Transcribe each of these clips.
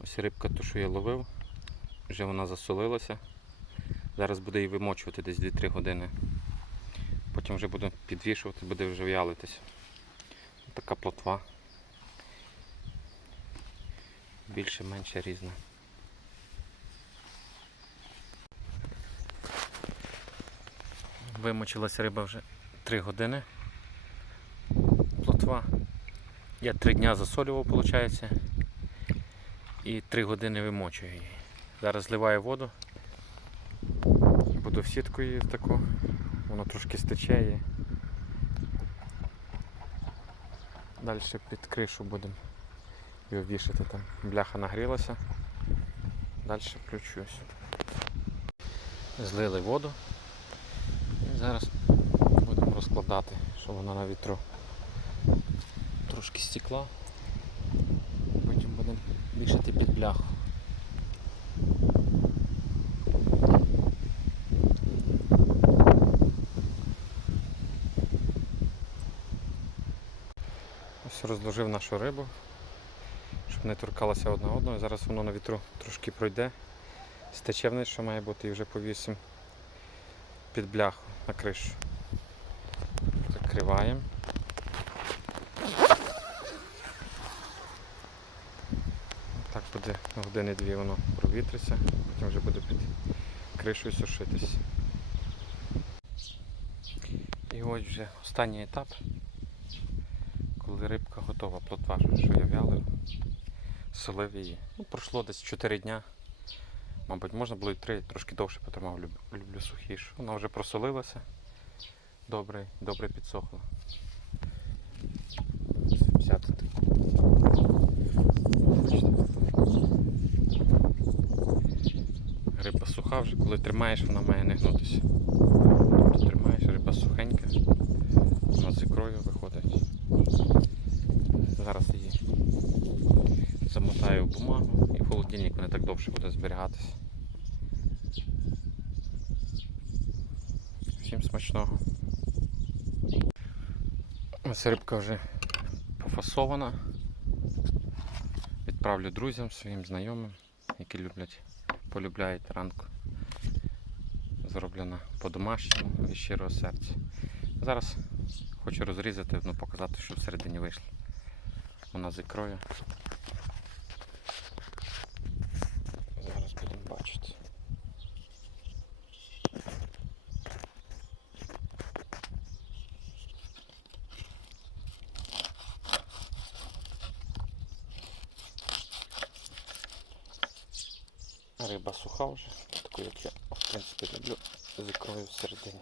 Ось рибка, ту, що я ловив, вже вона засолилася. Зараз буду її вимочувати десь 2-3 години. Потім вже буду підвішувати, буде вже в'ялитися. Така плотва. Більше-менше різна. Вимочилась риба вже 3 години. Плотва. Я 3 дня засолював, виходить. І 3 години вимочую її. Зараз зливаю воду. Буду в сітку її таку. Воно трошки стече далі під кришу будемо його вішати там. Бляха нагрілася. Далі включусь. Злили воду. І зараз будемо розкладати, щоб вона на вітру трошки стекла. Вішати під бляху. Ось розложив нашу рибу, щоб не торкалася одна одного. Зараз воно на вітру трошки пройде. Стече вниз, що має бути, і вже повісимо під бляху на кришу. Закриваємо. Так буде години-дві воно провітриться, потім вже буде під кришою сушитись. І ось вже останній етап, коли рибка готова, плотва, що я вялив, солив її. Ну, пройшло десь 4 дня. Мабуть, можна було і 3, трошки довше потримав, люблю, люблю сухіше. Вона вже просолилася. Добре, добре підсохла. Риба суха вже, коли тримаєш, вона має не гнутися. Тобто тримаєш, риба сухенька, вона з ікрою виходить. Зараз її замотаю в бумагу і в холодильник вона так довше буде зберігатися. Всім смачного. Ось рибка вже пофасована. Відправлю друзям, своїм знайомим, які люблять, полюбляють ранку. Зроблена по-домашньому і щирого серця. Зараз хочу розрізати, ну, показати, що всередині вийшло. Вона з ікрою. Зараз будемо бачити. Риба суха вже, таку як я в принципі люблю з ікрою всередині.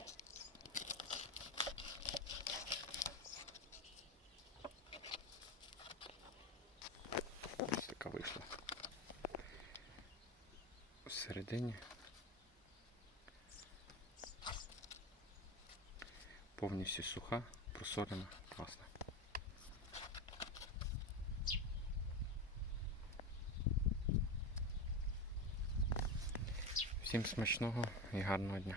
Ось така вийшла. Всередині. Повністю суха, просолена, класна. Всім смачного і гарного дня.